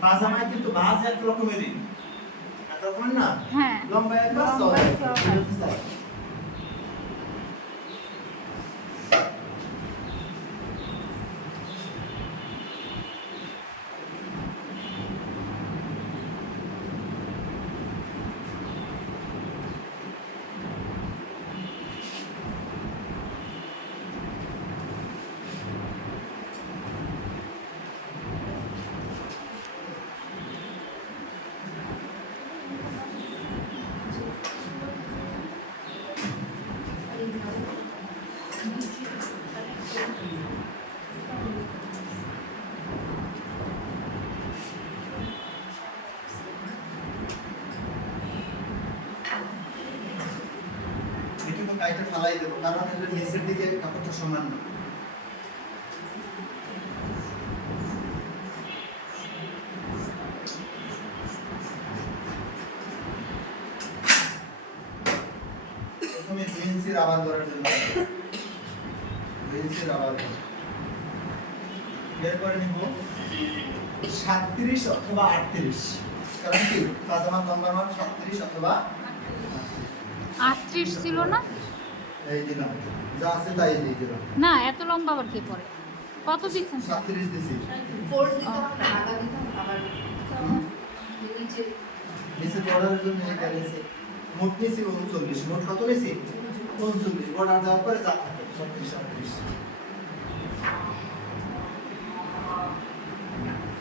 পাজামায় কিন্তু বাজ এক রকমেরই। এক রকমের না? হ্যাঁ। লম্বা এক বা এটা ফালাই দেবো, কারণ এর নিচের দিকে কাপড়টা সমান না সাতত্রিশ অথবা আটত্রিশ। কারণ সাতত্রিশ অথবা আটত্রিশ ছিল না? এই দিলাম যা আছে তাই দিয়ে দিলাম। না এত লম্বা আবার কি পরে? কত দিচ্ছেন? স্যার সাতত্রিশ দিছি। ফোর্স দিতে হবে আগা দিতে আবার নিচে। নিচে বর্ডারের জন্য এটা নিচে মোট নিচে উনচল্লিশ মোট কত নিচে উনচল্লিশ বর্ডার দেওয়ার পরে যা থাকে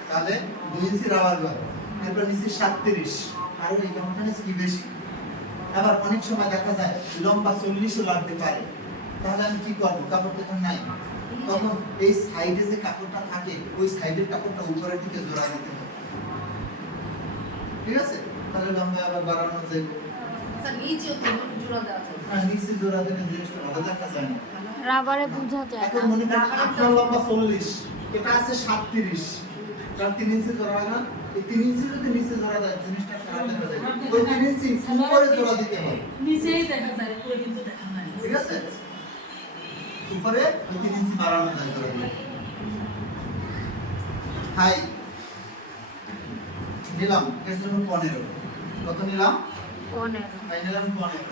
তাহলে দুই ইঞ্চি রাবার বার এরপর নিচে সাতত্রিশ। আর এই কাপড়টা কি বেশি? আবার অনেক সময় দেখা যায় লম্বা চল্লিশও লাগতে পারে। তাহলে আমি কি করব? কাপড় তো নাই। তখন এই সাইডে যে কাপড়টা থাকে ওই সাইডের কাপড়টা উপরের দিকে জোড়া দিতে হবে। ঠিক আছে? তাহলে লম্বা আবার বাড়ানো যায়। না। রাবারে বোঝা যায় এখন মনে করেন আপনার লম্বা চল্লিশ এটা আছে সাতত্রিশ। তার তিন ইঞ্চি জোড়া না? এই তিন ইঞ্চি যদি নিচে জোড়া দেয় জিনিসটা খারাপ দেখা যায় ওই তিন ইঞ্চি উপরে জোড়া দিতে হবে। নিচেই দেখা যায় উপরে কিন্তু দেখা যায়। ঠিক আছে? উপরে ওই তিন ইঞ্চি বাড়ানো যায় জোড়া হাই। নিলাম এর জন্য পনেরো। কত নিলাম? পনেরো। হাই নিলাম পনেরো।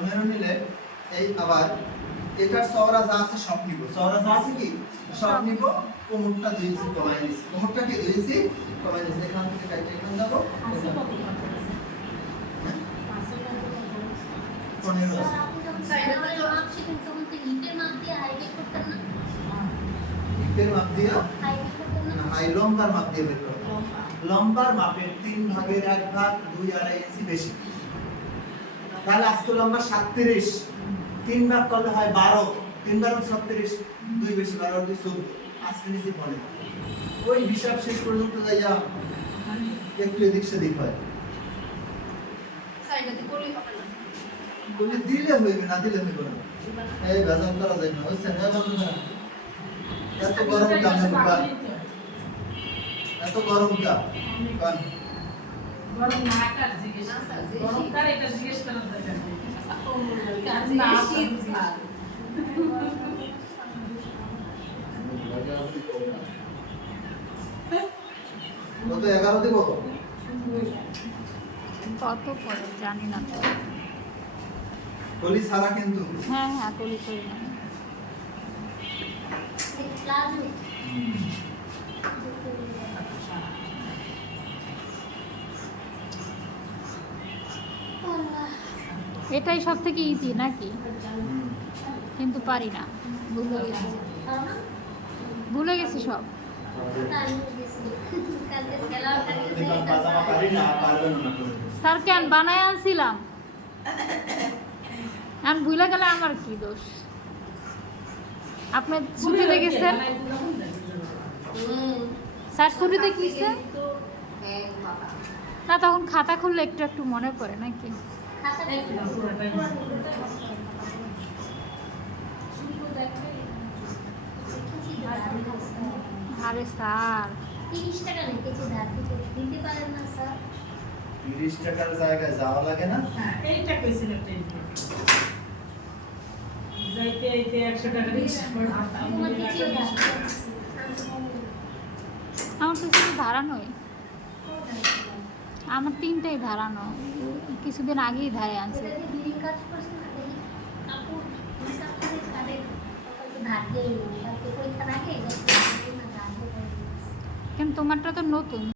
পনেরো নিলে এই আবার এটার চওড়া যা আছে সব নিব। চওড়া যা আছে কি? সব নিব কোমরটা দুই ইঞ্চি কমাই নিছি। কোমরটা কি দুই ইঞ্চি কমাই নিছি? এখান থেকে কাইটে এখানে যাব? পনেরো ইটের মাপ দিয়া? না হাই লম্বার মাপ দিয়ে বের লম্বার মাপের তিন ভাগের এক ভাগ দুই আড়াই ইঞ্চি বেশি। তাহলে আজকে লম্বা সাতত্রিশ। তিন ভাগ করলে হয় বারো তিন বারো ছত্রিশ দুই বেশি বারো দুই চোদ্দ। আজকে নিচে পনেরো ওই হিসাব শেষ পর্যন্ত যাই যা একটু এদিক সেদিক হয়। বলে দিলে হইবে না দিলে হইবে না। এই ভেজাল করা যায় বুঝছেন? না। এত গরম কাম এত গরম কাম কত এগারো দেব? কত পরে জানি না তো। গলি ছাড়া কিন্তু। হ্যাঁ হ্যাঁ করি করি না এটাই সব থেকে ইজি নাকি? কিন্তু পারি না। ভুলে গেছি। ভুলে গেছি সব। স্যার কেন বানায় আনছিলাম। এখন ভুলে গেলে আমার কি দোষ? আপনি ছুটিতে গেছেন স্যার ছুটিতে গেছে হ্যাঁ না তখন খাতা খুললে একটু একটু মনে পড়ে নাকি? আরে স্যার। তিরিশ টাকা রেখেছি দিতে পারেন না স্যার তিরিশ টাকার জায়গায় যাওয়া লাগে না? হ্যাঁ এইটা যাইতে একশো টাকা ভাড়া আমার তো শুধু ধারানোই। আমার তিনটাই ধারানো। কিছুদিন আগেই ধারে আনছে কিন্তু তোমারটা তো নতুন